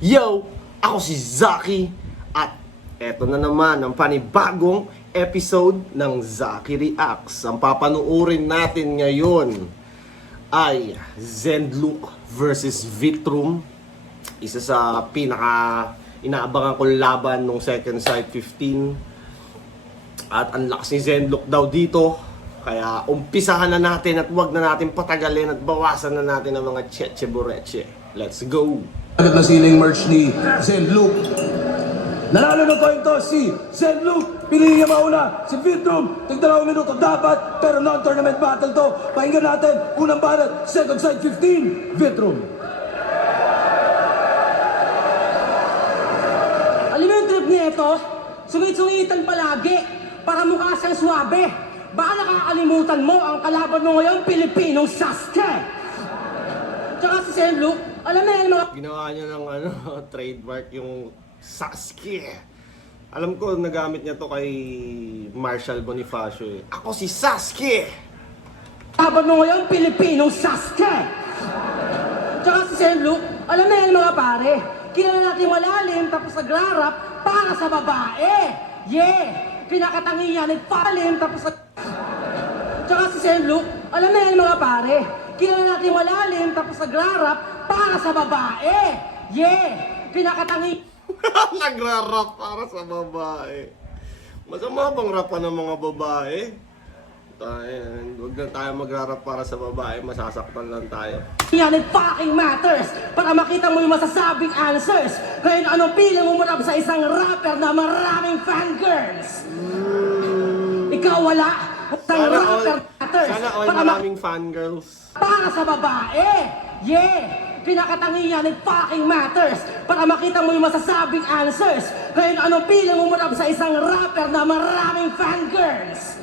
Yo! Ako si Zaki at eto na naman ang panibagong episode ng Zaki Reacts. Ang papanuorin natin ngayon ay Zendlook versus Vitrum. Isa sa pinaka inaabangan kong laban nung Second Sight 15. At ang lakas ni Zendlook daw dito. Kaya umpisahan na natin at wag na natin patagalin at bawasan na natin ang mga cheche boreche. Let's go! Agad na siling merch ni Zendlook. Nanalo ng coin toss si Zendlook. Pinili niya mauna si Vitrum. Tig-2 minuto dapat, pero non-tournament battle to. Pakinggan natin, unang banat, Second Sight 15, Vitrum. Alam mo yung trip niya ito? Sungit-sungitan palagi para mukha siyang swabe. Baka nakakalimutan mo ang kalaban mo ngayon, Pilipinong Sasuke. Tsaka si Zendlook, alam mo yan mga... Ginawa niya ng trademark yung Sasuke. Alam ko nagamit niya to kay Marshall Bonifacio eh. Ako si Sasuke! Kalaban mo ngayon, Pilipinong Sasuke. Tsaka si Zendlook, alam mo yan mga pare. Kilala natin malalim tapos nagrarap para sa babae. Yeah! Pinakatangiyan nagpalim tapos Tsaka si Zendlook, alam mo yan mga pare. Kilala natin malalim tapos nagrarap para sa babae. Yeah! Pinakatangi... Nagra-rap para sa babae. Masama bang rapan ng mga babae? Huwag na tayo magra-rap para sa babae, masasaktan lang tayo. Yan it fucking matters para makita mo yung masasabing answers. Ngayon anong piling umunap sa isang rapper na maraming fangirls? Ikaw wala? Isang rapper matters Sana all para maraming fangirls. para sa babae. Yeah! Pinakatangiyan it fucking matters para makita mo yung masasabing answers. Ngayon anong piling umunap sa isang rapper na maraming fangirls?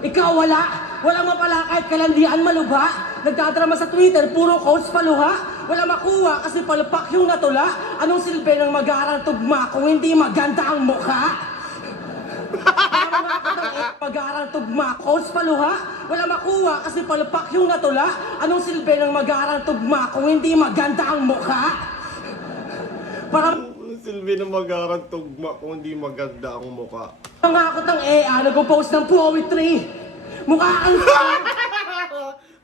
Ikaw wala? Walang mapala kahit kalandian malubha? Nagdadrama sa Twitter, puro quotes paluha? Wala makuha kasi palpak yung natula? Anong silbi ng mag-aarang tugma kung hindi maganda ang mukha? Mag-aarang tugma, quotes paluha? Wala makuha kasi palpak yung natula? Anong silbi ng mag-aarang tugma kung hindi maganda ang mukha? Para Silbi na mag-arang tugma kung hindi maganda ang muka. mangakot ng nag-post ng poetry. Mukha kang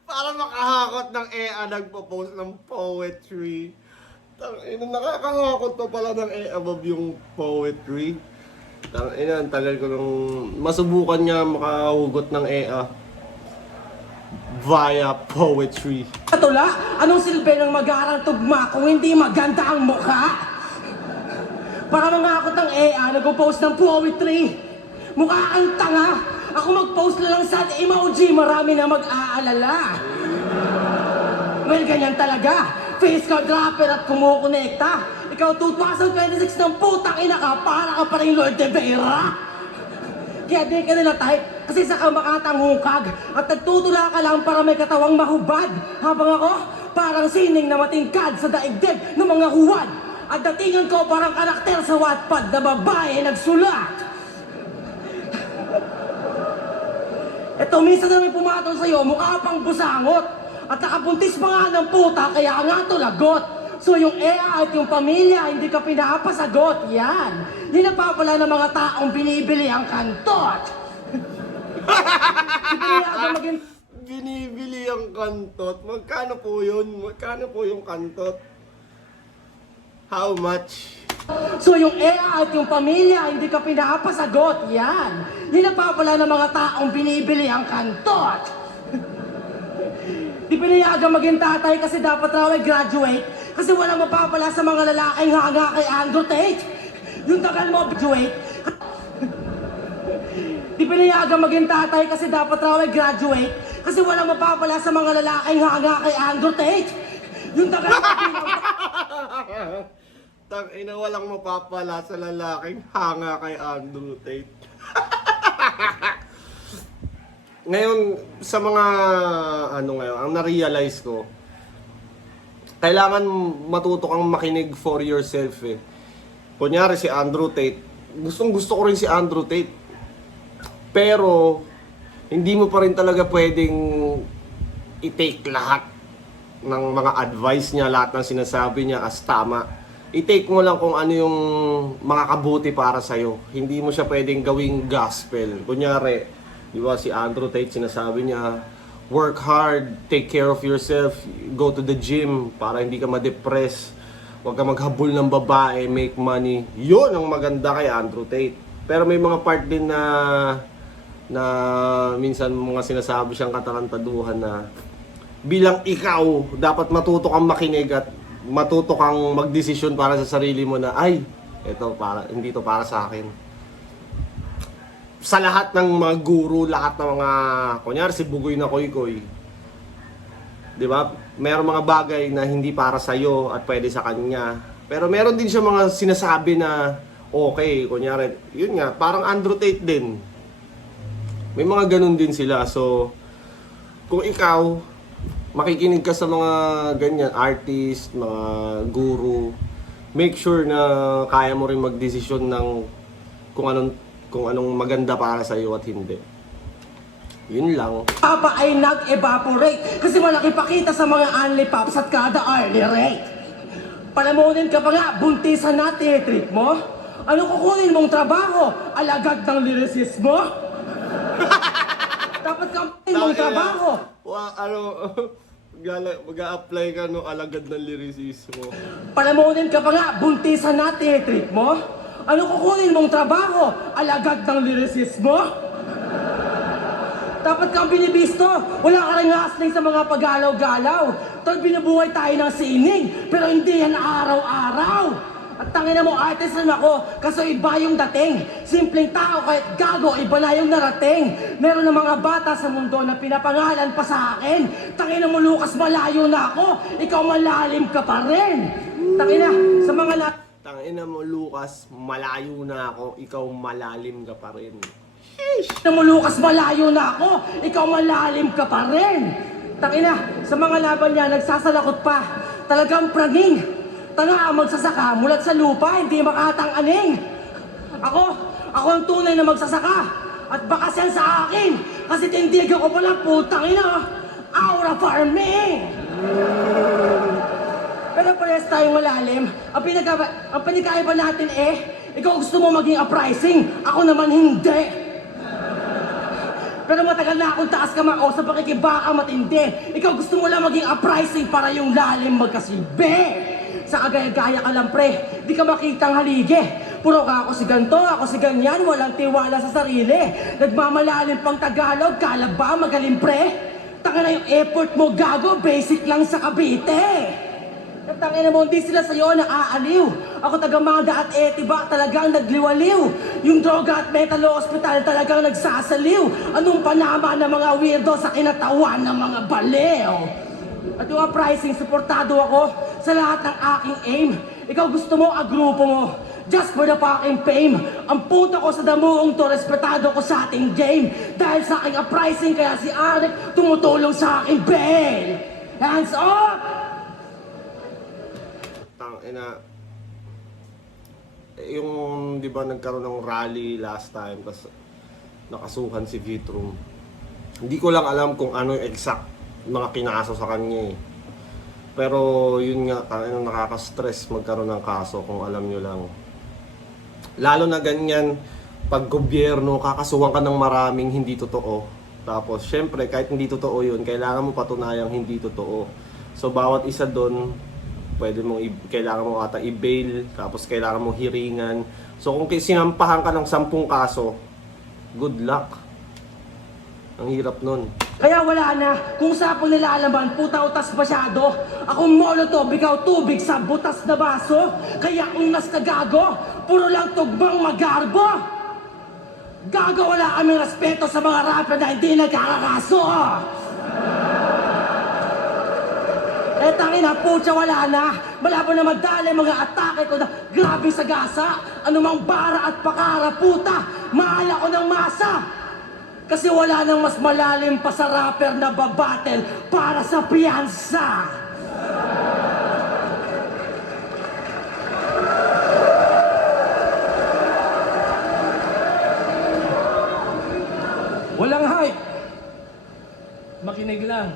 Para makahakot ng nagpo-post ng poetry. Nakakahakot pa pala ng above yung poetry. Ang tagal ko nung masubukan niya makahugot ng via poetry. Tula, anong silbi ng mag-aarang tugma kung hindi maganda ang mukha? Para mangakot ng nag-post ng poetry. Mukha kang tanga. Ako mag-post na lang sa emoji, marami na mag-aalala. Well, ganyan talaga. Face card rapper at kumukonekta. Ikaw 2026 ng putang ina ka, para ka pa rin Lord de Vera. Kaya di ka nila type, kasi sa kamakatang hukag. At nagtutula ka lang para may katawang mahubad. Habang ako, parang sining na matingkad sa daigdig ng mga huwad. At datingan ko parang karakter sa Wattpad na babae nagsulat. Eto, minsan na may pumatol sa'yo, mukha pang busangot. At nakabuntis pa nga ng puta, kaya nga to lagot. So yung at yung pamilya, hindi ka pinapasagot. Yan. Hindi napapala ng mga taong binibili ang kantot. Binibili ang kantot. Magkano po yun? Magkano po yung kantot? How much? So yung at yung pamilya, hindi ka pinapasagot. Yan. Hindi napapala ng mga taong binibili ang kantot. Di pinayagang maging tatay kasi dapat raw ay graduate. Kasi walang mapapala sa mga lalaking hanga kay Andrew Tate. Yung tagal mo, graduate. Di pinayagang maging tatay kasi dapat raw ay graduate. Kasi walang mapapala sa mga lalaking hanga kay Andrew Tate. Yung tagal mo, Tangina, walang mapapala sa lalaking hanga kay Andrew Tate. Ngayon, sa mga ngayon, ang na-realize ko, kailangan matuto kang makinig for yourself eh. Kunyari si Andrew Tate, gustong gusto ko rin si Andrew Tate. Pero, hindi mo pa rin talaga pwedeng i-take lahat ng mga advice niya, lahat ng sinasabi niya as tama. I-take mo lang kung ano yung makakabuti para sa'yo. Hindi mo siya pwedeng gawing gospel. Kunyari, di ba si Andrew Tate sinasabi niya, work hard, take care of yourself, go to the gym para hindi ka ma-depress. Huwag ka maghabol ng babae, make money. Yun ang maganda kay Andrew Tate. Pero may mga part din na minsan mga sinasabi siyang katarantaduhan na bilang ikaw, dapat matuto kang makinig at matuto kang magdesisyon para sa sarili mo na, ay, hindi to para sa akin. Sa lahat ng mga guru, lahat ng mga, kunyari si Bugoy na Koy-Koy, di ba? Meron mga bagay na hindi para sa'yo at pwede sa kanya. Pero meron din siya mga sinasabi na okay, kunyari, yun nga, parang Andrew Tate din. May mga ganun din sila. So, kung ikaw, makikinig ka sa mga ganyan, artist, mga guru, make sure na kaya mo rin magdesisyon ng kung anong maganda para sa iyo at hindi. Yun lang. Papa ay nag-evaporate kasi malaki pakita sa mga only pops at kada early rate. Palamunin ka pa nga, buntisan natin trip mo? Ano kukunin mong trabaho? Alagad ng lyricismo? Dapat kampihin mong trabaho. Mag-a-apply ka no alagad ng lyricismo. Palamunin ka pa nga, buntisan natin trip mo? Ano kukunin mong trabaho? Alagad ng lyricismo? Dapat kang binibisto. Wala ka rin hasling sa mga pagalaw-galaw. Tal binubuhay tayo ng sining, pero hindi yan araw-araw. At tangina mo, artist rin ako, kaso iba yung dating. Simpleng tao kahit gago, iba na yung narating. Meron ng mga bata sa mundo na pinapangalan pa sa akin. Tangina mo, Lucas, malayo na ako. Ikaw malalim ka pa rin. Tangina, sa mga Tangina mo, Lucas, malayo na ako, ikaw malalim ka pa rin. Tangina mo, Lucas, malayo na ako. Ikaw malalim ka pa rin. Tangina, sa mga laban niya, nagsasalakot pa. Talagang pranging. Tanga ang magsasaka, mulat sa lupa, hindi makatang-aning. Ako ang tunay na magsasaka. At bakas yan sa akin. Kasi tindigan ko pala, putang ina. Aura farming! Pero parehas tayong malalim. Ang pinagkaiba natin ikaw gusto mo maging uprising, ako naman hindi. Pero matagal na akong taas kamao sa pakikibaka matindi. Ikaw gusto mo lang maging uprising para yung lalim magkasilbi. Sa kagaya-gaya ka lang pre, di ka makitang haligi. Puro ka ako si ganto, ako si ganyan, walang tiwala sa sarili. Nagmamalalim pang Tagalog, kala ba magaling pre? Tanga na yung effort mo gago, basic lang sa Cavite. Tangina mo, hindi sila sa'yo naaaliw. Ako taga-Manga at Etiba talagang nagliwaliw. Yung droga at mental hospital talagang nagsasaliw. Anong panama ng mga weirdo sa kinatawan ng mga baliw? At yung pricing, suportado ako sa lahat ng aking aim. Ikaw gusto mo, grupo mo. Just for the fucking fame. Ang punto ko sa damuong to, respetado ko sa ating game. Dahil sa aking pricing, kaya si Alec tumutulong sa aking bail. Hands up! Tangina. Yung, di ba, nagkaroon ng rally last time, tapos nakasuhan si Vitrum. Hindi ko lang alam kung ano yung exact mga kinaso sa kanya eh. Pero yun nga, nakaka-stress magkaroon ng kaso kung alam nyo lang. Lalo na ganyan, pag gobyerno, kakasuhan ka ng maraming hindi totoo. Tapos, syempre, kahit hindi totoo yun, kailangan mo patunayang hindi totoo. So, bawat isa doon, kailangan mo ata i-bail, tapos kailangan mo hiringan. So, kung sinampahan ka ng 10 kaso, good luck. Ang hirap nun. Kaya wala na, kung sa po nilalaman, puta utas masyado. Akong molotov, ikaw tubig sa butas na baso. Kaya kung nas na gago, puro lang tugmang magarbo. Gago, wala kaming respeto sa mga rapper na hindi nagkakakaso. Tangina, putya, wala na. Malabo na madali mga atake ko na grabe sa gasa. Anumang bara at pakara, puta, mahal ako ng masa. Kasi wala nang mas malalim pa sa rapper na babattle para sa piyansa. Walang hype. Makinig lang.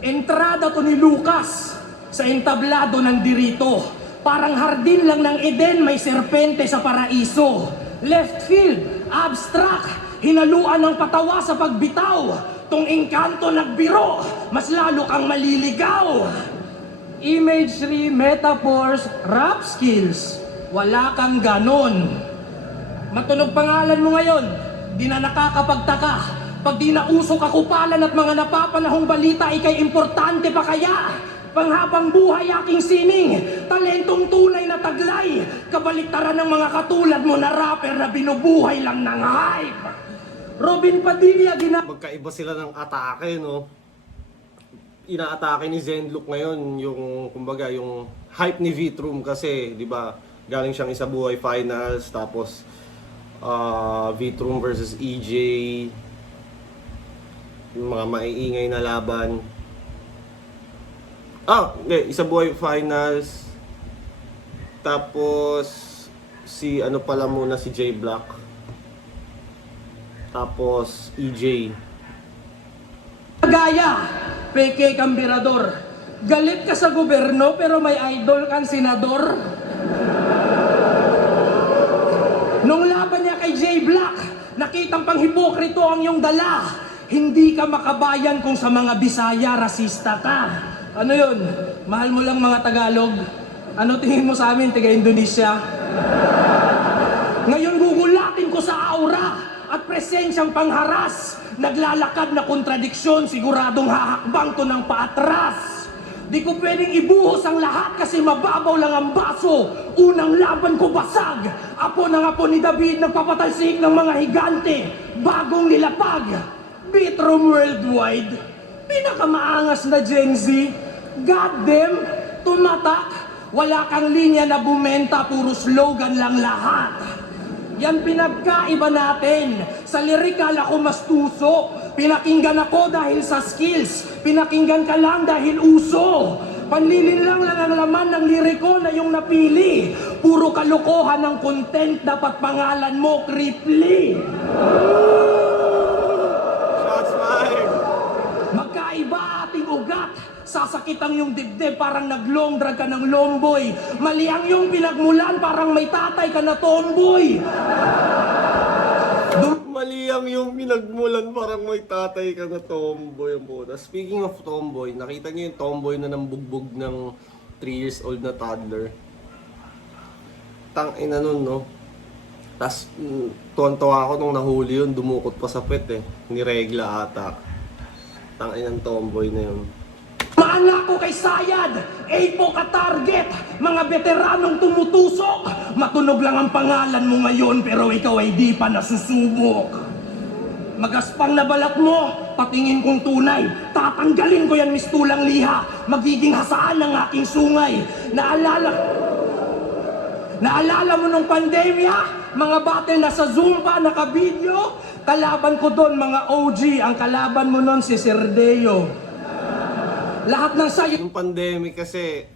Entrada to ni Lucas sa entablado ng dirito. Parang hardin lang ng Eden, may serpente sa paraiso. Left field, abstract, hinaluan ng patawa sa pagbitaw. Tong engkanto nagbiro, mas lalo kang maliligaw. Imagery, metaphors, rap skills, wala kang ganon. Matunog pangalan mo ngayon, di na nakakapagtaka. Pag di nausok kakupalan at mga napapanahong balita, ikay importante pa kaya? Panghabang buhay aking sining, talentong tunay na taglay, kabaliktaran ng mga katulad mo na rapper na binubuhay lang ng hype. Robin Padilla, Magkaiba sila ng atake, no? Inaatake ni Zenlook ngayon yung, kumbaga, yung hype ni Vitrum kasi, di ba, galing siyang isa buhay finals, tapos Vitrum versus EJ, yung mga maiingay na laban. Hindi, isa buhay finals, tapos si ano pala muna, si J Black, tapos EJ. Gaya, peke kambirador. Galit ka sa gobyerno pero may idol kang senador. Nung laban niya kay J Black, nakitang panghipokrito ang iyong dala. Hindi ka makabayan kung sa mga Bisaya rasista ka. Ano yun? Mahal mo lang mga Tagalog? Ano tingin mo sa amin, taga Indonesia? Ngayon gugulatin ko sa aura at presensyang pangharas. Naglalakad na kontradiksyon, siguradong hahakbang to ng paatras. Di ko pwedeng ibuhos ang lahat kasi mababaw lang ang baso. Unang laban ko basag. Apo ng apo ni David nagpapatalsik ng mga higante. Bagong nilapag. Vitrum Worldwide. Pinakamaangas na Gen Z. Goddamn, tumatak. Wala kang linya na bumenta, puro slogan lang lahat. Yan pinagkaiba natin. Sa lirikal ako mas tuso. Pinakinggan ako dahil sa skills. Pinakinggan ka lang dahil uso. Panlilin lang ang laman ng liriko na yung napili. Puro kalokohan ng content, dapat pangalan mo, Kripli. Shots fired! Magkaiba ating ugat. Sasakit ang yung dibdib, parang nag-long drag ka ng lomboy. Mali ang yung pinagmulan, parang may tatay ka na tomboy. Mali ang yung pinagmulan, parang may tatay ka na tomboy ang puta. Speaking of tomboy, nakita niyo yung tomboy na nambugbog ng 3 years old na toddler. Tangina nun, no? Tas, tuwan-tuwa ako nung nahuli yun, dumukot pa sa pet eh. Niregla ata. Tanginang tomboy na yun. Maala ko kay Sayad, Apo ka target, mga veteranong tumutusok. Matunog lang ang pangalan mo ngayon pero ikaw ay di pa nasusubok. Magaspang na balat mo, patingin kong tunay. Tatanggalin ko yan mistulang liha, magiging hasaan ng aking sungay. Naalala mo nung pandemya, mga battle na sa Zoom pa, naka-video? Kalaban ko doon mga OG, ang kalaban mo nun si Sir Deo. Lahat ng sayo. Yung pandemic kasi,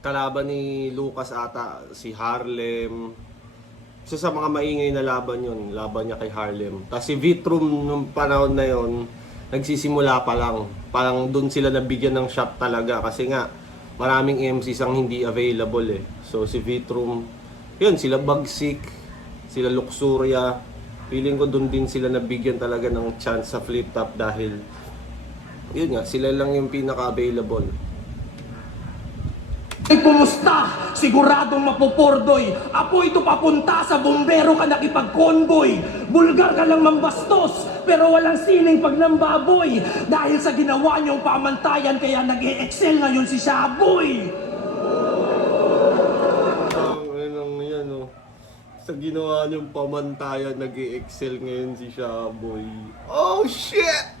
kalaban ni Lucas ata, si Harlem. Isa sa mga maingay na laban yun, laban niya kay Harlem. Tapos si Vitrum nung panahon na yun, nagsisimula pa lang. Parang doon sila nabigyan ng shot talaga kasi nga, maraming MCs ang hindi available eh. So si Vitrum, yun, sila Bagsik, sila Luxuria. Feeling ko doon din sila nabigyan talaga ng chance sa flip top dahil yun nga, sila lang yung pinaka-available. Kumusta? Siguradong mapopordoy. Apo ito papunta sa bumbero ka nakipag-convoy. Bulgar ka lang mambastos, pero walang sining pag nambaboy. Dahil sa ginawa niyong pamantayan, kaya nag-e-excel ngayon si Shaboy. Yan, oh. Sa ginawa niyong pamantayan, nag-e-excel ngayon si Shaboy. Oh, shit!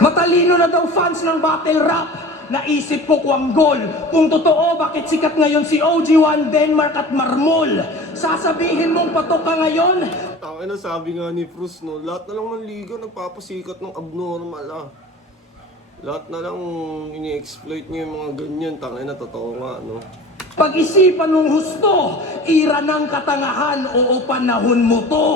Matalino na daw fans ng battle rap. Naisip ko kung goal. Kung totoo, bakit sikat ngayon si OG1, Denmark at Marmol? Sasabihin mong patok ka ngayon? Tangina, sabi nga ni Frus, no, lahat na lang ng liga nagpapasikat ng abnormal, ah. Lahat na lang ini-exploit niyo yung mga ganyan. Tangina, totoo nga, no. Pag-isipan mong husto, ira ng katangahan o panahon mo to.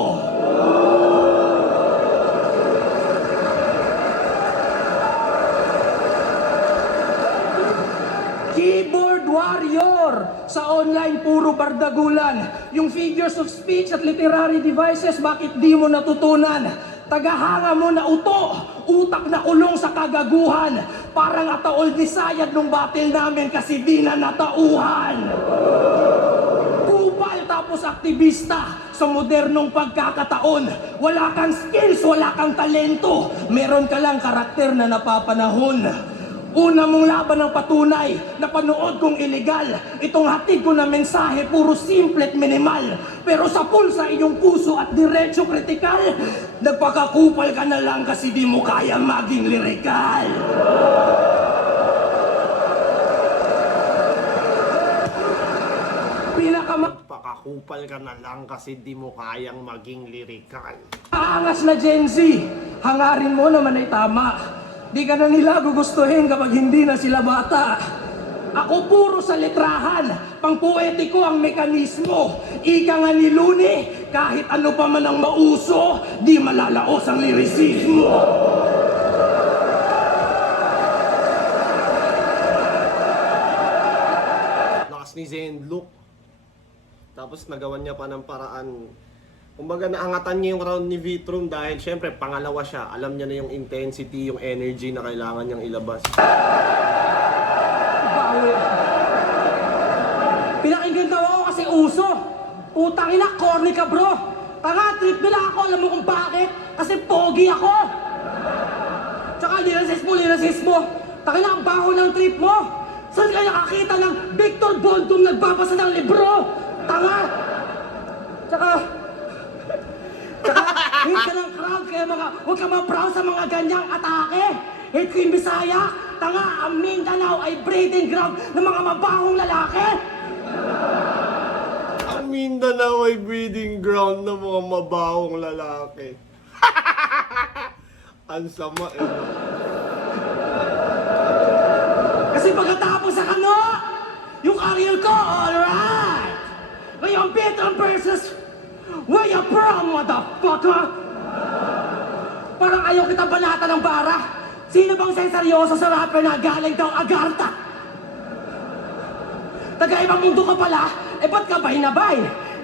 Keyboard warrior! Sa online, puro bardagulan. Yung figures of speech at literary devices, bakit di mo natutunan? Tagahanga mo na uto, utak na kulong sa kagaguhan. Parang ataol ni Sayad nung battle namin kasi di na natauhan. Kupal tapos aktivista sa modernong pagkakataon. Wala kang skills, wala kang talento. Meron ka lang karakter na napapanahon. Una mong laban ng patunay, napanood kong illegal. Itong hatid ko na mensahe, puro simple at minimal. Pero sa pulsa iyong puso at diretso kritikal, nagpakakupal ka na lang kasi di mo kaya maging lirikal. Pakakupal ka na lang kasi di mo kayang maging lirikal. Aangas na Gen Z, hangarin mo naman ay tama. Di ka na nila gugustuhin kapag hindi na sila bata. Ako puro sa letrahan, pang poetiko ang mekanismo. Ika nga ni Luni, kahit ano pa man ang mauso, di malalaos ang lirisismo. Lakas ni Zen Luke. Tapos nagawan niya pa ng paraan. Kumbaga naangatan niya yung round ni Vitrum dahil syempre pangalawa siya. Alam niya na yung intensity, yung energy na kailangan niyang ilabas. Bawi. Pinakinggan daw ako kasi uso. Utang ina, corny ka bro. Tanga, trip nila ako. Alam mo kung bakit? Kasi pogi ako. Tsaka linasis mo. Tanga, ang baho ng trip mo. Saan ka nakakita ng Victor Bondum nagbabasa ng libro? Tanga. Tsaka, hit ka ng crowd, kaya huwag ka ma-proud sa mga ganyang atake. Hit ko yung Bisaya, tanga, ang Mindanao ay breeding ground ng mga mabahong lalaki. Ang Mindanao ay breeding ground ng mga mabahong lalaki. Ang sama eh. Kasi pagkatapos sa kano, yung career ko, alright. Ngayon, Petron versus where you from, motherfucker? Parang ayaw kita banata ng bara. Sino bang seryoso sa rapper na galing daw Agartha? Taga-ibang mundo ka pala, ba't ka ba hinabay?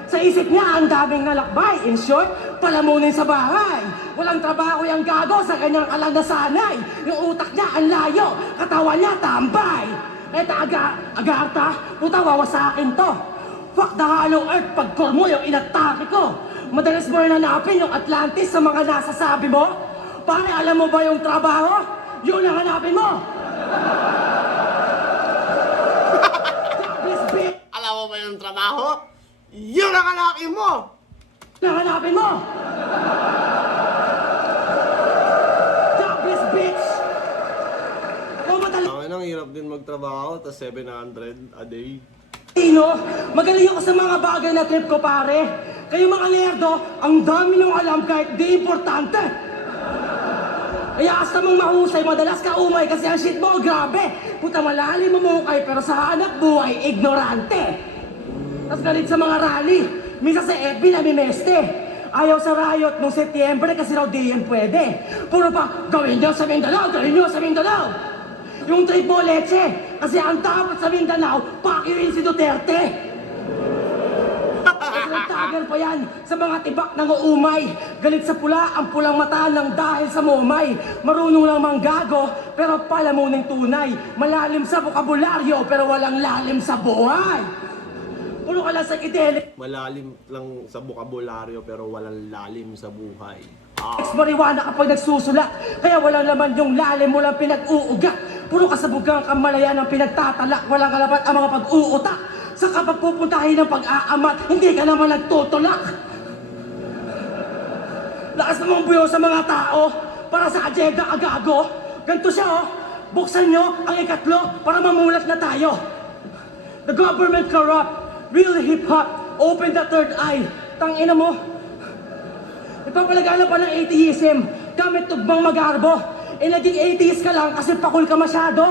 Sa isip niya, ang daming nalakbay. In short, palamunin sa bahay. Walang trabaho yung gago sa kanyang alang na sanay. Yung utak niya ang layo, katawan niya tambay. Agartha, puta, wawasakin to. Fuck the hollow earth, pagkor mo yung inatake ko. Madalas mo rin hanapin yung Atlantis sa mga nasasabi mo. Pare, alam mo ba yung trabaho? Yun ang hanapin mo. Alam mo ba yung trabaho? Yun ang hanapin mo! Ang hanapin mo. Jobless bitch. Ikaw matalik. Ang hirap din magtrabaho, tas 700 a day. Tino, magaling ako sa mga bagay na trip ko pare. Kayo mga nerdo, ang dami nung alam kahit di importante. Kaya hasta mong mahusay, madalas ka umay kasi ang shit mo, grabe. Puta malalim mamukay pero sa hanap buhay, ignorante. Tapos galit sa mga rally, minsan sa FB namimeste. Ayaw sa riot nung Setyembre kasi raw di yan pwede. Puro pa, gawin nyo sa Mindanao, gawin nyo sa Mindanao. Yung trip mo, leche, kasi ang dapat sa Mindanao, pakirin si Duterte. Nagtagal pa yan sa mga tibak ng uumay. Galit sa pula, ang pulang mata lang dahil sa momay. Marunong lang manggago, pero palamuning tunay. Malalim sa bokabularyo, pero walang lalim sa buhay. Puno ka lang sa idelik. Malalim lang sa bokabularyo pero walang lalim sa buhay. Ex-marijuana kapag nagsusulat, kaya walang laman yung lalim mo lang pinag-uugat. Puro kasabugang kamalayan ang pinagtatalak, walang kalapat ang mga pag-uutak. Sa kapag pupuntahin ng pag-aamat, hindi ka naman nagtutulak. Lakas namang buyo sa mga tao, para sa agenda agago. Ganito siya oh, buksan nyo ang ikatlo para mamulat na tayo. The government corrupt, real hip-hop, open the third eye. Tangina mo, nagpapalagala pa ng atheism, gamit tugmang magarbo. Naging atheist ka lang kasi pakul ka masyado.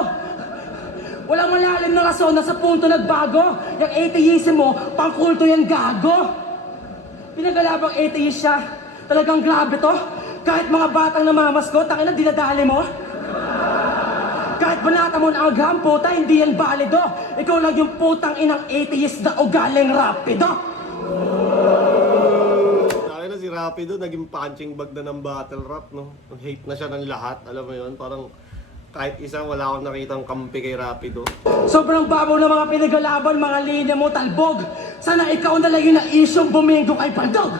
Walang malalim na rason na sa punto nagbago. Yung atheism mo, pangkulto yan gago. Pinagalabang atheist siya. Talagang grabe to. Kahit mga batang namamas ko, tangina dinadali mo. Kahit banata mo na agham, puta, hindi yan balido. Ikaw lang yung putang inang atheist na ugaling rapido. Dahil na si Rapido, naging punching bag na ng battle rap, no? Hate na siya ng lahat, alam mo yun? Parang kahit isa, wala akong nakitang kampi kay Rapido. Sobrang babaw ng mga pinagalaban, mga linya mo talbog. Sana ikaw na lang yung na-isyong bumingo kay Pandog.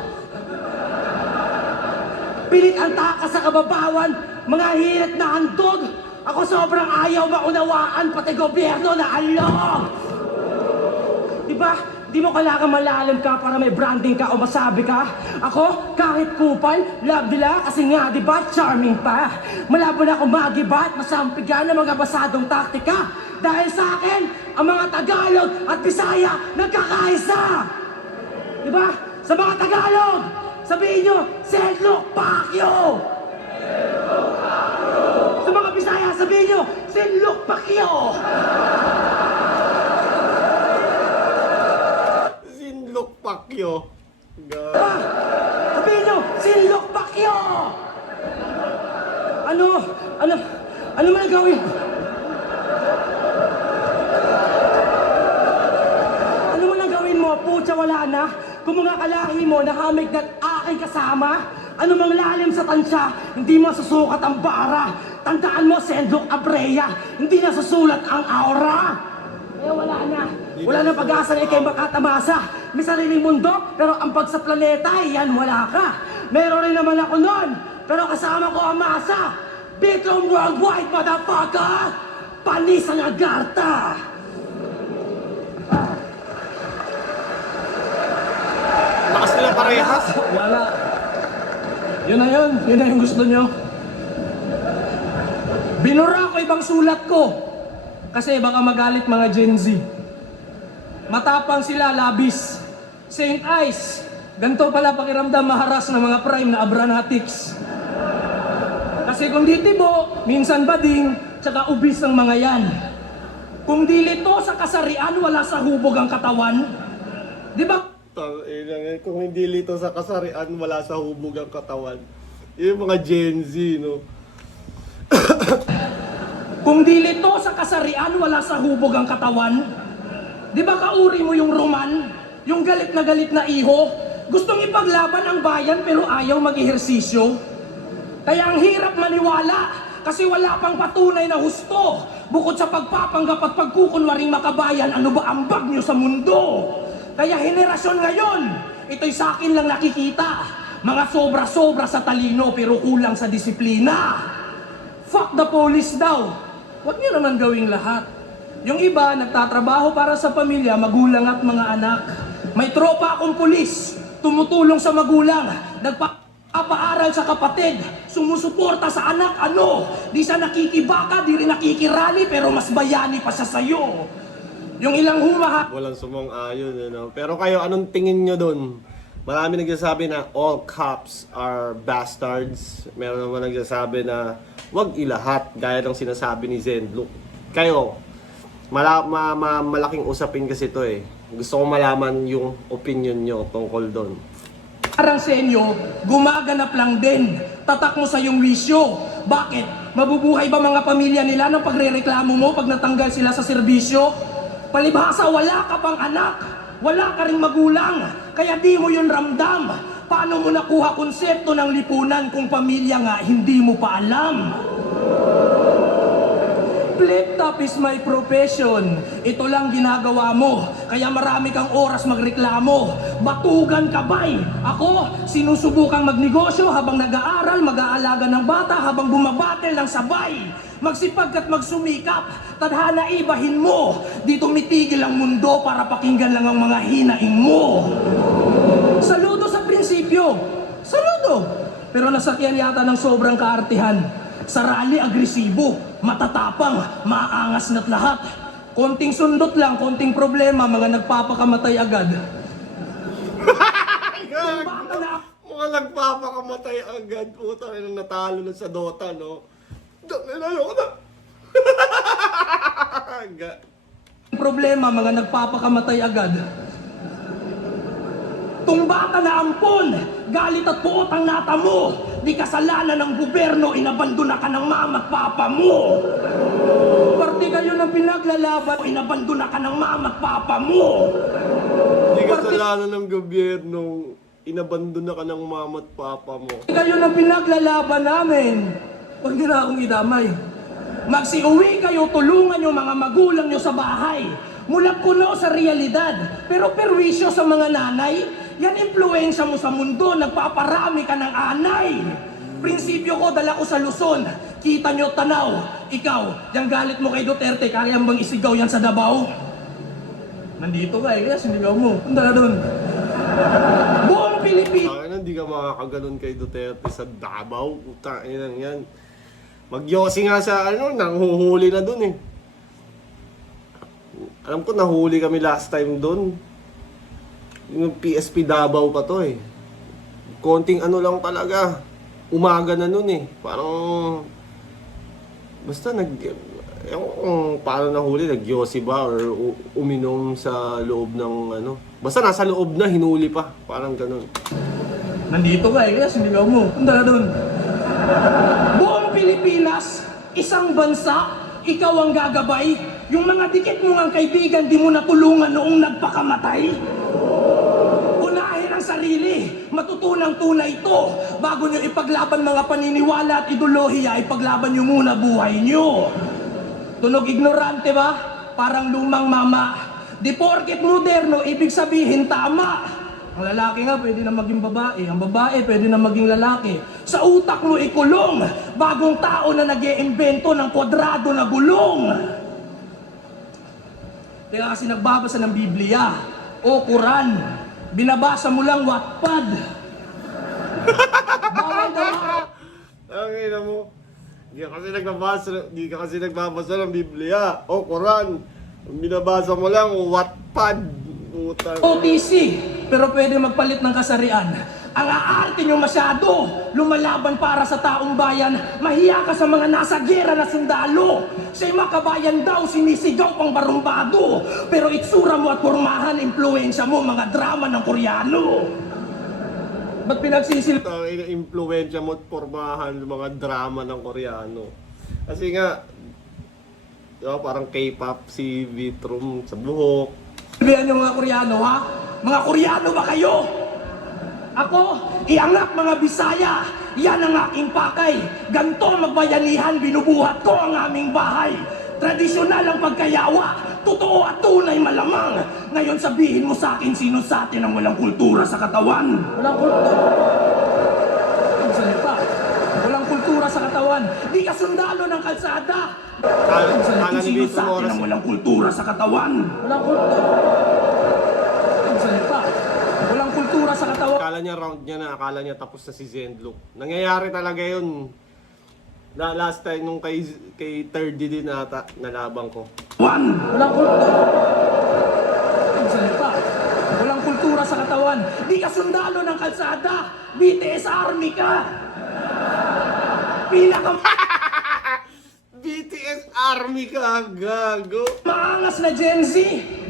Pilit ang takas sa kababawan, mga hirit na handog. Ako sobrang ayaw maunawaan, pati gobyerno na alog. Diba? Di mo kailangan malalim ka para may branding ka o masabi ka. Ako, kahit kupal, love nila kasi nga, di ba, charming pa. Malabo na ako magiba at masampigan ng mga basadong taktika. Dahil sa akin, ang mga Tagalog at Bisaya nagkakaisa. Di ba? Sa mga Tagalog, sabihin nyo, Senlok Pacquiao! Sa mga Bisaya, sabihin nyo, Senlok Pacquiao! Sinlok Pacquiao. Ah! Sabihin nyo, Senlok Pacquiao! Ano man ang gawin? Ano man ang gawin mo, putya wala na? Kung mga kalahi mo nahamig na aking kasama, ano mang lalim sa tansya, hindi mo susukat ang bara. Tandaan mo, Senlok Abrea, hindi na susulat ang aura. Eh wala na. Wala na pag-asa na ikay makatamasa. May sariling mundo, pero ang pag sa planeta, yan wala ka. Meron rin naman ako nun, pero kasama ko ang masa. Bitrom worldwide, motherfucker! Panis ang agarta! Lakas nila parehas. Wala. Yun na yung gusto nyo. Binura ko ibang sulat ko. Kasi baka magalit mga Gen Z. Matapang sila, labis. Saint Ice, ganito pala pakiramdam maharas ng mga prime na Abranatics. Kasi kung di tibo, minsan bading, tsaka ubis ang mga yan. Kung di lito sa kasarian, wala sa hubog ang katawan. Di ba? Kung hindi lito sa kasarian, wala sa hubog ang katawan. Yung mga Gen Z, no? Kung di lito sa kasarian, wala sa hubog ang katawan. Di ba kauri mo yung Roman? Yung galit na iho? Gustong ipaglaban ang bayan pero ayaw mag-ehersisyo? Kaya ang hirap maniwala kasi wala pang patunay na husto. Bukod sa pagpapanggap at pagkukunwaring makabayan, ano ba ang bag nyo sa mundo? Kaya henerasyon ngayon, ito'y sa akin lang nakikita. Mga sobra-sobra sa talino pero kulang sa disiplina. Fuck the police daw. Huwag niyo naman gawing lahat. Yung iba, nagtatrabaho para sa pamilya, magulang at mga anak. May tropa akong pulis, tumutulong sa magulang, nagpapaaral sa kapatid, sumusuporta sa anak, di siya nakikibaka, di rin nakikirali, pero mas bayani pa siya sa'yo. Yung ilang Walang sumang-ayon, you know? Pero kayo, anong tingin nyo dun? Marami nagsasabi na all cops are bastards. Meron naman nagsasabi na wag ilahat, gaya ng sinasabi ni Zenluk. Kayo, malaking usapin kasi to eh. Gusto ko malaman yung opinion nyo tungkol doon. Parang sa inyo, gumaganap lang din. Tatak mo sa iyong wisyo. Bakit? Mabubuhay ba mga pamilya nila ng pagrereklamo mo pag natanggal sila sa serbisyo? Palibhasa, wala ka pang anak. Wala ka ring magulang. Kaya di mo yun ramdam. Paano mo nakuha konsepto ng lipunan kung pamilya nga hindi mo pa alam? Flip top is my profession. Ito lang ginagawa mo. Kaya marami kang oras magreklamo. Batugan ka bay. Ako, sinusubukang magnegosyo habang nag-aaral, mag-aalaga ng bata habang bumabatel ng sabay. Magsipag at magsumikap. Tadhana ibahin mo. Di tumitigil ang mundo para pakinggan lang ang mga hinaing mo. Saludo sa prinsipyo. Saludo. Pero nasakyan yata ng sobrang kaartihan. Sa rally, agresibo, matatapang, maangas na't lahat. Konting sundot lang, konting problema, mga nagpapakamatay agad. Mga nagpapakamatay agad. Puta, nang natalo na sa Dota, no? Ayoko na. Problema, mga nagpapakamatay agad. Tumba ka na ampon, galit at puot ang nata mo. Di kasalanan ng gobyerno, inabandona ka ng mama at papa mo. Parte kayo ng pinaglalaban, inabandona ka ng mama at papa mo. Hindi kasalanan ng gobyerno, inabandona ka ng mama at papa mo. Parte kayo ng pinaglalaban namin. Huwag niyo na akong idamay. Magsiuwi kayo, tulungan yung mga magulang nyo sa bahay. Mula puno sa realidad, pero perwisyo sa mga nanay. Yan impluensya mo sa mundo, nagpaparami ka ng anay. Prinsipyo ko, dala ko sa Luzon. Kita nyo, tanaw. Ikaw, yung galit mo kay Duterte, kaya bang isigaw yan sa Davao? Nandito ka kaya sinigaw mo. Punta na doon. Buong Pilipinas. Hindi ka makakaganon kay Duterte sa Davao. Putang ina yan. Magyosi nga sa nanghuhuli na dun eh. Alam ko nahuli kami last time dun. Yung PSP Davao pa to eh. Konting lang talaga. Umaga na nun eh. Parang basta ewan ko kung paano nahuli, nagyosi ba or uminom sa loob ng basta nasa loob na, hinuli pa. Parang ganun. Nandito ka kaya sinigaw mo. Punta na doon. Buong Pilipinas, isang bansa, ikaw ang gagabay. Yung mga dikit mo ng kaibigan, di mo natulungan noong nagpakamatay. Unahin ang sarili, matutunang tunay ito. Bago nyo ipaglaban mga paniniwala at ideolohiya, ipaglaban nyo muna buhay nyo. Tunog ignorante ba? Parang lumang mama. Di porket moderno, ibig sabihin tama. Ang lalaki nga pwede na maging babae, ang babae pwede na maging lalaki. Sa utak mo ikulong, bagong tao na nag-iimbento ng kwadrado na gulong. Kaya kasi nagbabasa ng Biblia o Quran, binabasa mo lang Wattpad. Bawal daw. Ang ina mo. Hindi ka kasi nagbabasa ng Biblia o Quran. Binabasa mo lang Wattpad. OTC, pero pwede magpalit ng kasarian. Ang aarte nyo masyado, lumalaban para sa taong bayan, mahiya ka sa mga nasa gera na sundalo. Siya'y makabayan daw, sinisigaw pang barumbado. Pero itsura mo at pormahan, impluensya mo, mga drama ng Koreano. Ba't pinagsisil... Ang impluensya mo at pormahan ng mga drama ng Koreano. Kasi nga, parang K-pop si Vitrum sa buhok. Sabihan yung mga Koreano, ha? Mga Koreano ba kayo? Ako, iangat mga Bisaya. Yan ang aking pakay. Ganto magbayanihan, binubuhat ko ang aming bahay. Tradisyonal ang pagkayawa. Totoo at tunay malamang. Ngayon sabihin mo sa akin, sino sa atin ang walang kultura sa katawan? Walang kultura. Ang salita. Walang kultura sa katawan. Di ka sundalo ng kalsada. Kala ni Sino Vitrum sa atin oras. ang walang kultura sa katawan? Walang kultura. Ang salita. Walang kultura sa katawan. Akala niya round niya na, akala niya tapos na si Zenlook. Nangyayari talaga yun. Na last time nung kay 3D din ata, nalabang ko. Walang kultura. Ang salita. Walang kultura sa katawan. Di ka sundalo ng kalsada. BTS Army ka. BTS Army ka, gago. Maangas na Gen Z,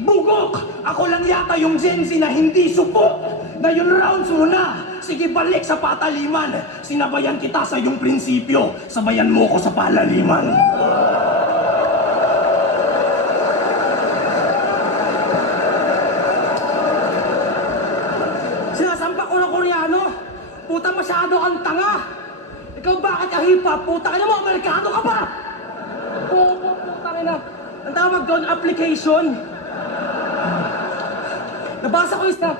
bugok! Ako lang yata yung Gen Z na hindi supok! Ngayon rounds mo na! Sige balik sa pataliman! Sinabayan kita sa iyong prinsipyo, sabayan mo ko sa palaliman! Sinasampa ko ng Koreano, puta masyado ang tanga! Ikaw bakit ka hip-hop? Puta ka mo, Amerikano ka pa! Puta na. Ang tawag doon, application. Nabasa ko isa.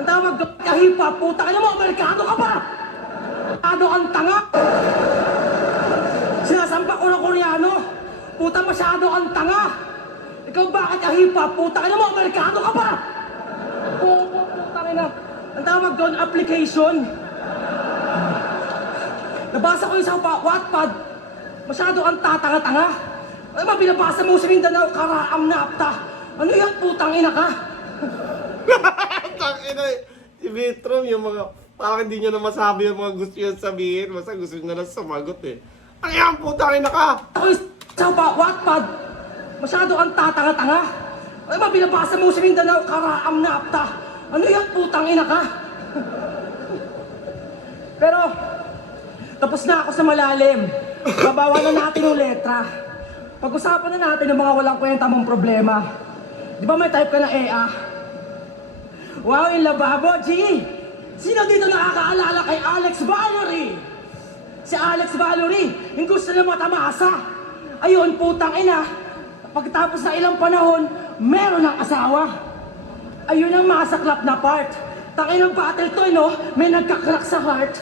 Ang tawag doon, hip-hop. Puta ka mo, Amerikano ka pa! Ano ang tanga? Sinasampa ko ng Koreano. Puta masyado ang tanga. Ikaw bakit ka hip-hop? Puta ka mo, Amerikano ka pa! Puta na. Ang tawag doon, application. Nabasa ko yung sa Wattpad. Masyado ang tatanga-tanga. Ano ba binabasa mo sa Mindanao, Karaam na apta? Ano yan, putang ina ka? Tang ina, si Vitrum yung mga, parang hindi niya na masabi yung mga gusto niya sabihin. Basta gusto niya na sumagot eh. Ano yan, putang ina ka? Ako yung sa Wattpad. Masyado ang tatanga-tanga. Ano ba binabasa mo sa Mindanao, Karaam na apta? Ano yan, putang ina ka? Pero, tapos na ako sa malalim. Babawalan na natin yung letra. Pag-usapan na natin yung mga walang kwenta mong problema. Di ba may type ka na EA? Wow, yung lababo, G! Sino dito nakakaalala kay Alex Valerie? Si Alex Valerie, yung gusto na matamasa. Ayun, putang ina. Pagkatapos na ilang panahon, meron ng asawa. Ayun ang masaklap na part. Tangin ng battle to, no? May nagkakrak sa heart.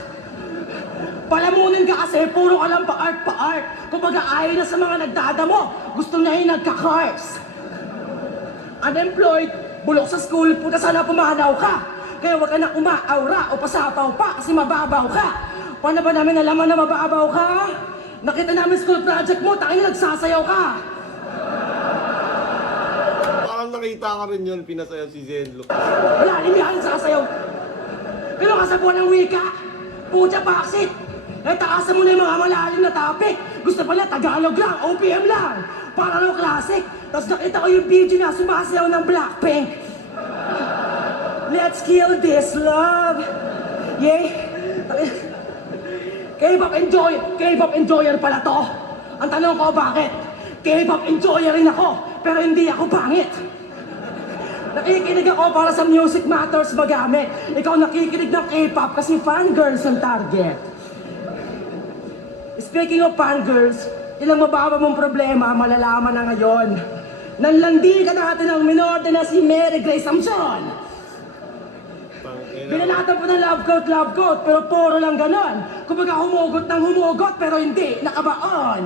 Palamunin ka kasi, puro ka lang pa-art. Kumbaga ayaw na sa mga nagdadamo. Gusto niya yung nagka-cars. Unemployed, bulok sa school, puta sana pumanaw ka. Kaya wag ka na umaaura o pasapaw pa kasi mababaw ka. Paano ba namin nalaman na mababaw ka? Nakita namin school project mo, tangin nagsasayaw ka. Parang nakita ka rin yun, pinasayaw si Zenlo. Malalim yan, sasayaw. Pero ka sa buwan ng wika, puta baksit. Eh, taasan mo na yung mga malalim na topic. Gusto pala Tagalog lang, OPM lang. Para raw classic. Tapos nakita ko yung video na sumasayaw ng Blackpink. Let's kill this love. Yay. K-pop enjoyer pala to. Ang tanong ko, bakit? K-pop enjoyer rin ako, pero hindi ako pangit. Nakikinig ako para sa Music Matters magamit. Ikaw nakikinig ng K-pop kasi fangirls ang target. Speaking of fangirls, ilang mababa mong problema, malalaman na ngayon. Nanlandi ka natin ng minorde na si Mary Grace Amson. Binanatan po ng love quote, pero puro lang ganon. Kumbaga humugot ng humugot, pero hindi, nakabaon.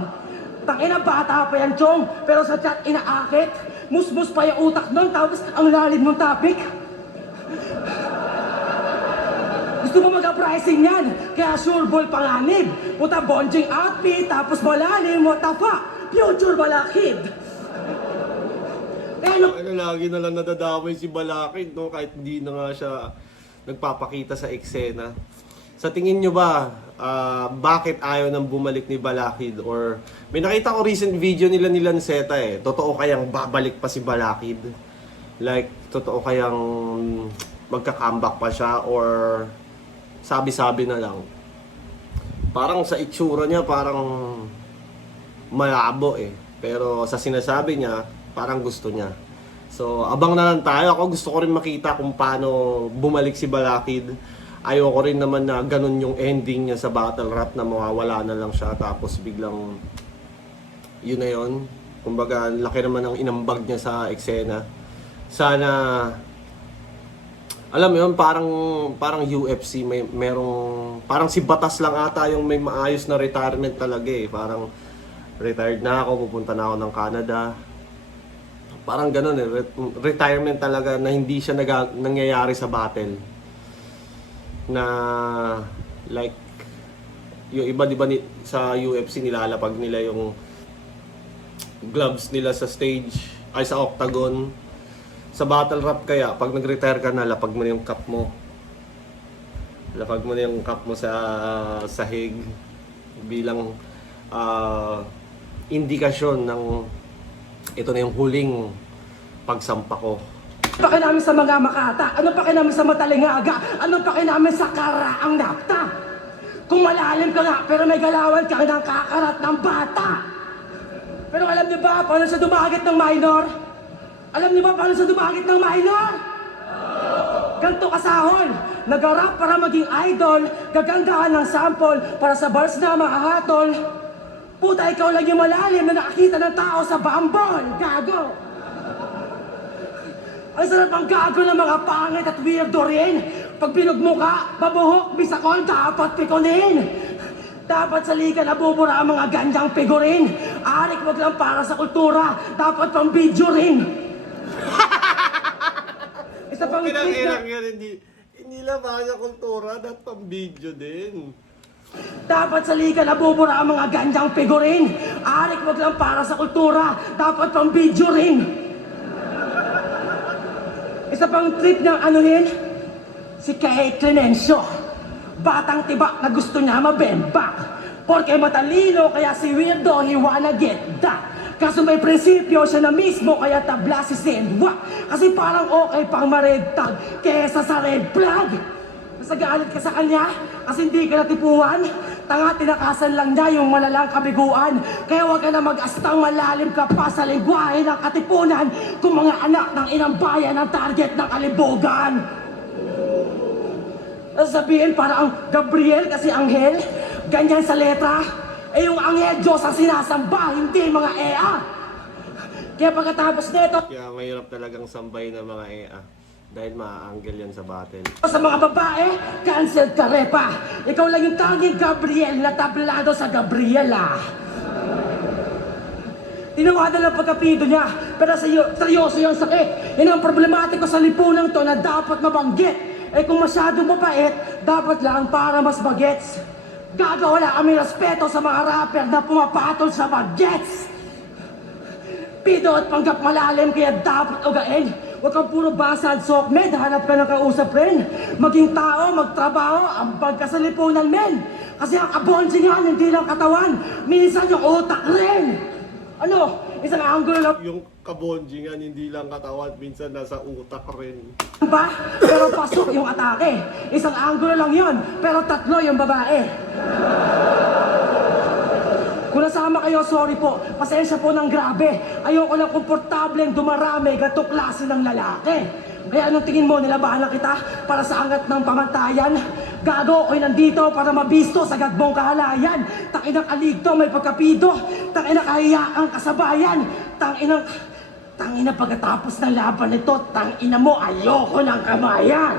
Tangina bata pa yan, Chong, pero sa chat inaakit. Musmus pa yung utak nun, tapos ang lalim ng topic. Gusto mo mag-pricing yan, kaya sure ball panganib. Puta bonjing outfit, tapos malalim, what the fuck? Future balakid. Ano, lagi na lang nadadamay si Balakid, no? Kahit hindi na nga siya nagpapakita sa eksena. Sa tingin nyo ba, bakit ayaw nang bumalik ni Balakid? Or may nakita ko recent video nila ni Lanceta eh. Totoo kayang babalik pa si Balakid? Like, totoo kayang magka-comeback pa siya? Or sabi-sabi na lang? Parang sa itsura niya, parang malabo eh. Pero sa sinasabi niya, parang gusto niya. So, abang na lang tayo. Ako gusto ko rin makita kung paano bumalik si Balakid. Ayoko rin naman na ganun yung ending niya sa battle rap na mawawala na lang siya tapos biglang yun na yun. Kumbaga, laki naman ang inambag niya sa eksena. Sana, alam mo yun, parang UFC, parang si Batas lang ata yung may maayos na retirement talaga eh. Parang retired na ako, pupunta na ako ng Canada. Parang ganun eh, retirement talaga na hindi siya nangyayari sa battle. Na like yung iba di ba sa UFC nilalapag nila yung gloves nila sa stage ay sa octagon. Sa battle rap kaya pag nag-retire ka na, lapag mo na yung cup mo. Lapag mo na yung cup mo sa sahig bilang indikasyon ng ito na yung huling pagsampa ko. Ano pa namin sa mga makata? Ano pa namin sa matalingaga? Ano pa namin sa karaang napta? Kung malalim ka nga, pero may galawan ka ng kakarat ng bata. Pero alam niyo ba paano sa dumagit ng minor? Alam niyo ba paano sa dumagit ng minor? Ganto kasahol, nag-rap para maging idol, gagandahan ng sample para sa bars na makahatol. Puta, ikaw lang yung malalim na nakakita ng tao sa bambol, gago! Ang sarap ang gago ng mga pangit at weirdo rin. Pag pinugmuka, babuhok, bisakol, dapat pikunin. Dapat sa liga nabubura ang mga ganyang figurin. Arik wag lang para sa kultura, dapat pang video rin. Isa pang tweet na... Hindi lang para sa kultura, dapat pang video din. Dapat sa liga nabubura ang mga ganyang figurin. Arik wag lang para sa kultura, dapat pang video rin. Isa pang trip ng anuhin, si Kay Clemencio. Batang tibak na gusto niya mabembak. Porque matalino kaya si weirdo he wanna get that. Kaso may prinsipyo siya na mismo kaya tabla si Senwa. Kasi parang okay pang ma-red tag kesa sa red flag. Nasagalit ka sa kanya kasi hindi ka natipuan. Tanga, tinakasan lang niya yung malalang kabiguan. Kaya huwag ka na mag-astang malalim ka pa sa lingwahe ng katipunan kung mga anak ng inang bayan ang target ng kalibugan. Sabihin para ang Gabriel kasi anghel, ganyan sa letra. Eh yung anghel Diyos ang sinasamba, hindi mga EA. Kaya pagkatapos nito, Kaya mahirap talagang sambay ng mga EA. Dahil ma-angle yan sa battle. sa mga babae, cancel ka repa. Ikaw lang yung tanging Gabriel na tablado sa Gabriela. Tinawadan lang pagkapido niya, pero seryoso yung sakit. Yan ang problematiko sa lipunang to na dapat mabanggit. Eh kung masyadong mabait, dapat lang para mas bagets. Gagawa kami respeto sa mga rapper na pumapatol sa bagets. Pido at panggap malalim kaya dapat ugain. Huwag kang puro basad, sokmed, hanap ka ng kausap rin. Maging tao, magtrabaho, ambag ka sa lipunan, men. Kasi ang abonsingan, hindi lang katawan, minsan yung utak rin. Ano? Isang angulo lang Yung kabonjingan, hindi lang katawan, minsan nasa utak rin. ba? Pero pasok yung atake. Isang angulo lang yon, pero tatlo yung babae. Kung nasama kayo, sorry po. Pasensya po ng grabe. Ayoko lang komportableng dumarami gato klase ng lalaki. Kaya anong tingin mo, nilabahan na kita para sa angat ng pamantayan? Gago, ako'y nandito para mabisto sa gagbong kahalayan. Tanginang aligto, may pagkapido. Tanginang kahiyakang kasabayan. Tanginang pagkatapos ng laban nito, tangina mo, ayoko ng kamayan.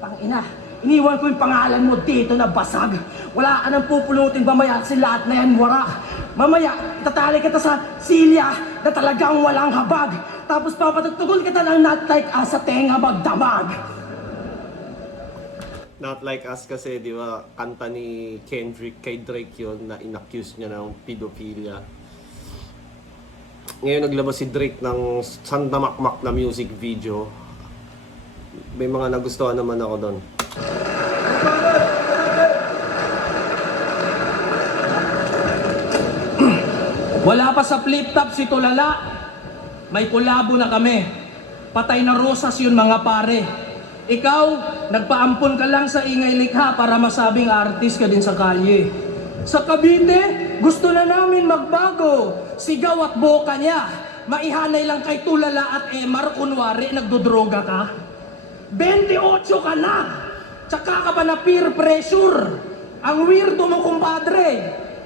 Tangina, iniwan ko yung pangalan mo dito na basag. Wala ka nang pupulutin mamaya kasi lahat na yan warak. Mamaya, tatali kita sa silya na talagang walang habag. Tapos papatutugol kita ng not like us sa tenga magdamag. Not Like Us kasi, di ba, kanta ni Kendrick kay Drake yun na inaccuse niya ng pedophilia. Ngayon naglabas si Drake ng sandamakmak na music video. May mga nagustuhan naman ako doon. Wala pa sa flip-top si Tulala. May kulabo na kami. Patay na rosas yun mga pare. Ikaw, nagpaampon ka lang sa ingay likha para masabing artist ka din sa kalye. Sa Cavite, gusto na namin magbago. Sigaw at boka niya. Maihanay lang kay Tulala at Emar kunwari nagdodroga ka. 28 ka na. Tsaka ka pa na peer pressure. Ang weirdo mo kumpadre.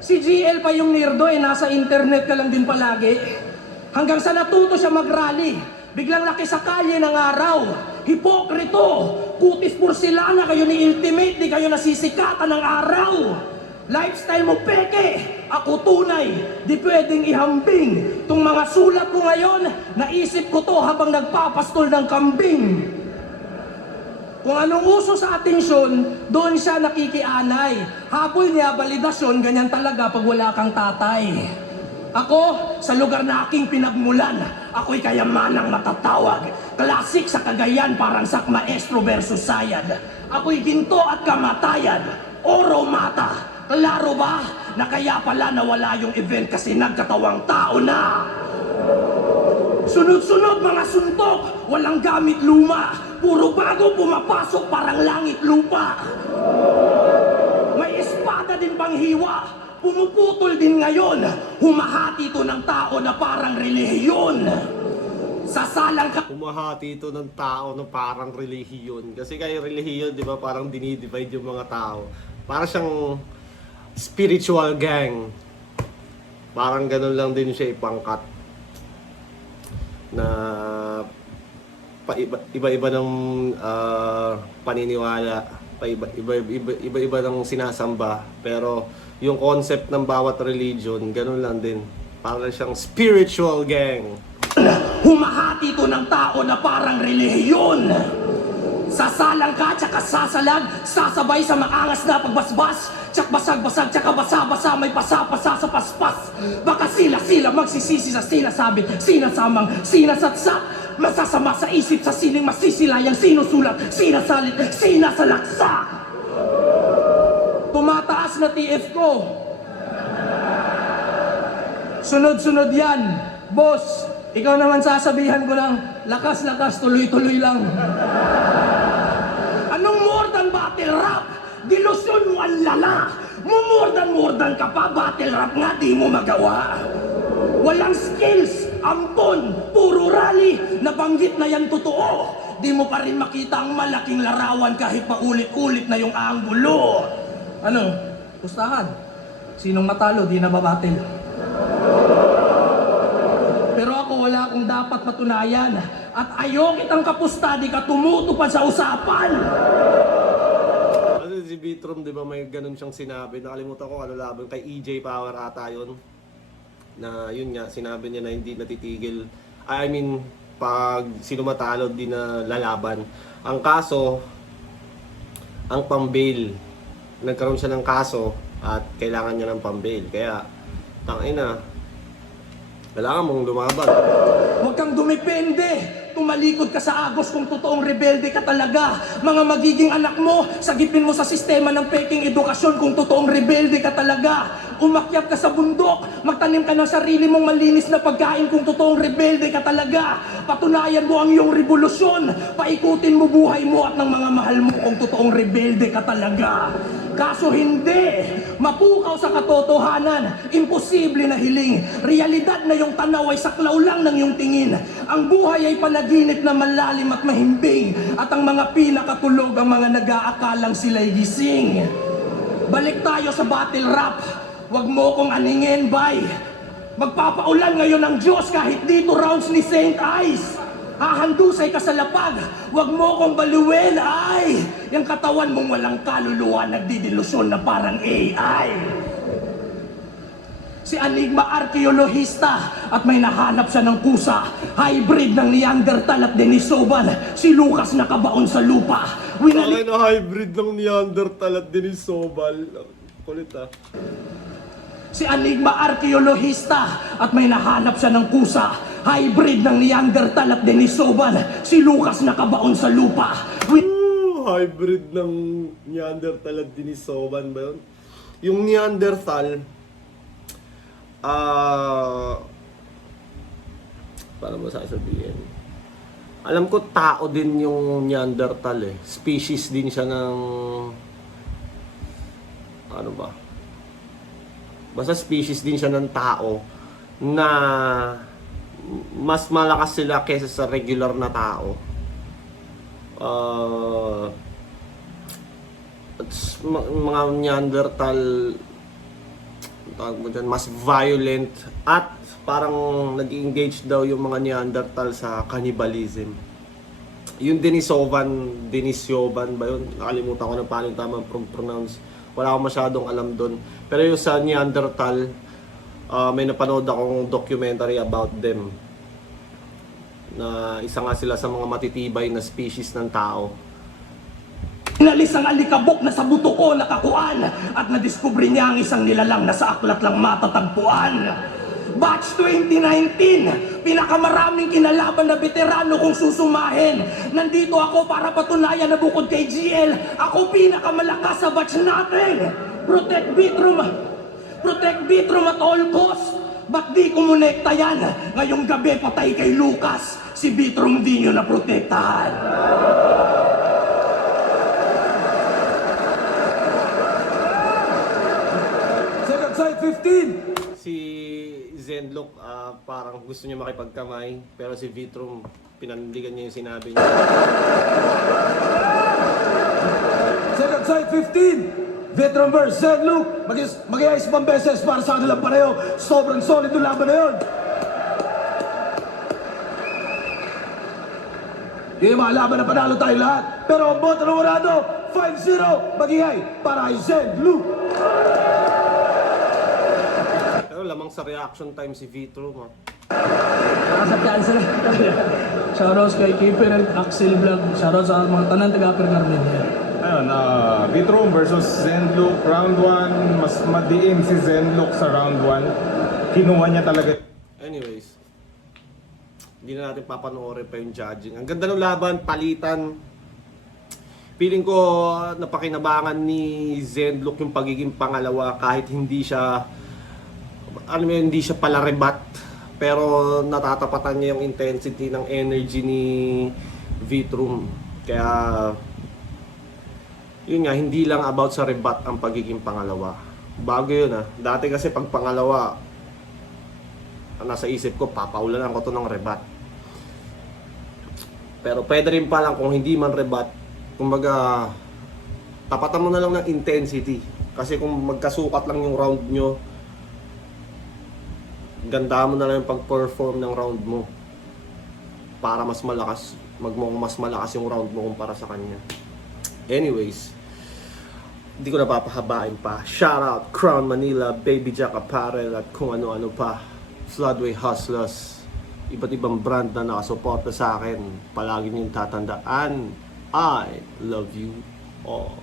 Si GL pa yung weirdo nasa internet ka lang din palagi. Hanggang sa natuto siya mag-rally. Biglang laki sa kalye ng araw. Hipokrito! Kutis porselana kayo ni Ultimate, di kayo nasisikatan ng araw. Lifestyle mo peke, ako tunay, di pwedeng ihambing. Tung mga sulat mo ngayon, naisip ko to habang nagpapastol ng kambing. Kung anong uso sa atensyon, doon siya nakikianay. Habol niya, validasyon, ganyan talaga pag wala kang tatay. Ako, sa lugar na aking pinagmulan, ako'y kayamanang matatawag. Klasik sa Cagayan, parang sak maestro versus sayad. Ako'y ginto at kamatayan, oro mata. Klaro ba na kaya pala nawala yung event kasi nagkatawang tao na? Sunod-sunod mga suntok, walang gamit luma. Puro bago pumapasok parang langit lupa. May espada din pang hiwa, pumuputol din ngayon. Humahati to ng tao na parang relihiyon. Sasalang ka... Humahati ito ng tao na parang relihiyon. Kasi kay relihiyon, di ba, parang dinidivide yung mga tao. Para siyang spiritual gang. Parang ganun lang din siya ipangkat. Na iba-iba ng paniniwala, iba-iba ng sinasamba, pero yung concept ng bawat religion, ganun lang din. Parang siyang spiritual gang. Humahati to ng tao na parang relihiyon. Sasalang ka, tsaka sasalag, sasabay sa maangas na pagbasbas. Tsak basag-basag, tsaka basa-basa, may pasa-pasa sa paspas. Baka sila-sila magsisisi sa sinasabi, sinasamang, sinasatsat. Masasama sa isip, sa sining masisilayang sinusulat, sinasalit, sinasalaksa. Tumataas na TF ko. Sunod-sunod yan. Boss, ikaw naman sasabihan ko lang, lakas-lakas, tuloy-tuloy lang. Anong more than battle rap? Dilusyon mo ang lala. Mumordan ka pa, battle rap nga di mo magawa. Walang skills, ampon, puro rally, nabanggit na yan totoo. Di mo pa rin makita ang malaking larawan kahit paulit-ulit na yung anggulo. Ano? Pustahan. Sinong matalo, di nababatil. Pero ako wala akong dapat patunayan. At ayaw kitang kapusta, di ka tumutupad sa usapan. Kasi si Vitrom, di ba may ganun siyang sinabi. Nakalimutan ko ano laban kay EJ Power ata yun. Na yun nga, sinabi niya na hindi natitigil. I mean, pag sino matalo, di na lalaban. Ang kaso, ang pambail. Nagkaroon siya ng kaso at kailangan niya ng pambail. Kaya, tangina, kailangan mong lumaban. Huwag kang dumepende. Tumalikod ka sa agos kung totoong rebelde ka talaga. Mga magiging anak mo, sagipin mo sa sistema ng peking edukasyon kung totoong rebelde ka talaga. Umakyat ka sa bundok, magtanim ka ng sarili mong malinis na pagkain kung totoong rebelde ka talaga. Patunayan mo ang iyong revolusyon. Paikutin mo buhay mo at ng mga mahal mo kung totoong rebelde ka talaga. Kaso hindi. Mapukaw sa katotohanan. Imposible na hiling. Realidad na yung tanaw ay saklaw lang ng iyong tingin. Ang buhay ay panaginip na malalim at mahimbing. At ang mga pinakatulog ang mga nag-aakalang sila'y gising. Balik tayo sa battle rap. Huwag mo kong aningin, bay. Magpapaulan ngayon ng Diyos kahit dito rounds ni Saint Ice. Hahandusay ka sa lapag, huwag mo kong baluin, ay! Yung katawan mong walang kaluluwa, nagdidilusyon na parang AI. Si Enigma arkeolohista at may nahanap siya ng kusa. Hybrid ng Neanderthal at Denisovan. Si Lucas nakabaon sa lupa. Ay na hybrid ng Neanderthal at Denisovan. Kulit ah. Si Enigma arkeolohista at may nahanap siya ng kusa. Hybrid ng Neanderthal at Denisovan. Si Lucas nakabaon sa lupa. Hybrid ng Neanderthal at Denisovan ba yun? Yung Neanderthal, paano ba sasabihin? Alam ko tao din yung Neanderthal eh. Species din siya ng, ano ba? Basta species din siya ng tao na mas malakas sila kaysa sa regular na tao. Mga Neanderthal, tawag mo dyan, mas violent at parang nag-engage daw yung mga Neanderthal sa cannibalism. Yung Denisovan ba yun? Nakalimutan ko na paano yung tamang pronounce. Wala akong masyadong alam doon. Pero yung sa Neanderthal, may napanood akong documentary about them. Na isa nga sila sa mga matitibay na species ng tao. Inalis ang alikabok na sa buto ko nakakuan at nadiskubre niya ang isang nilalang na sa aklat lang matatagpuan. Batch 2019, pinakamaraming kinalaban na veterano kung susumahin. Nandito ako para patunayan na bukod kay GL, ako pinakamalakas sa batch natin. Protect Vitrum at all costs. Ba't di kumonekta yan? Ngayong gabi patay kay Lucas. Si Vitrum di nyo naprotektahan. Second side, 15. Si Zenlock, parang gusto niya makipagkamay. Pero si Vitrum, pinandigan niya yung sinabi niya. Second side, 15. Veteran versus Zenlock. Mag-iayos pang beses para sa kanilang pareho. Sobrang solid yung laban na yun. Yung mga laban na panalo tayo lahat. Pero ang boto ng Orado, 5-0. Mag-iay para kay Zenlock. Pero lamang sa reaction time si Vitrum. Nakasapyaan sila. Shoutouts kay Keeper and Axel Vlog. Shoutouts sa mga tanan taga-Pergarmin. Ayun, Vitrum versus Zenlock, round 1, mas madiin si Zenlock sa round 1. Kinuha niya talaga. Anyways, hindi na natin papanoorin pa yung judging. Ang ganda ng laban, palitan. Feeling ko napakinabangan ni Zenlock yung pagiging pangalawa kahit hindi siya ano mo yun, hindi siya pala rebat, pero natatapatan niya yung intensity ng energy ni Vitrum. Kaya yun nga, hindi lang about sa rebat ang pagiging pangalawa. Bago yun Dati kasi pag pangalawa, nasa isip ko, papaulanan ko to ng rebat. Pero pwede rin palang kung hindi man rebat, kumbaga, tapatan mo na lang ng intensity. Kasi kung magkasukat lang yung round nyo, ganda mo na lang yung pag-perform ng round mo para mas malakas, mas malakas yung round mo kumpara sa kanya. Anyways, hindi ko na papahabain pa. Shout out Crown Manila, Baby Jack Apparel at kung ano-ano pa. Floodway Hustlers, iba't ibang brand na nakasuporta sa akin. Palagi niyong tatandaan, I love you all.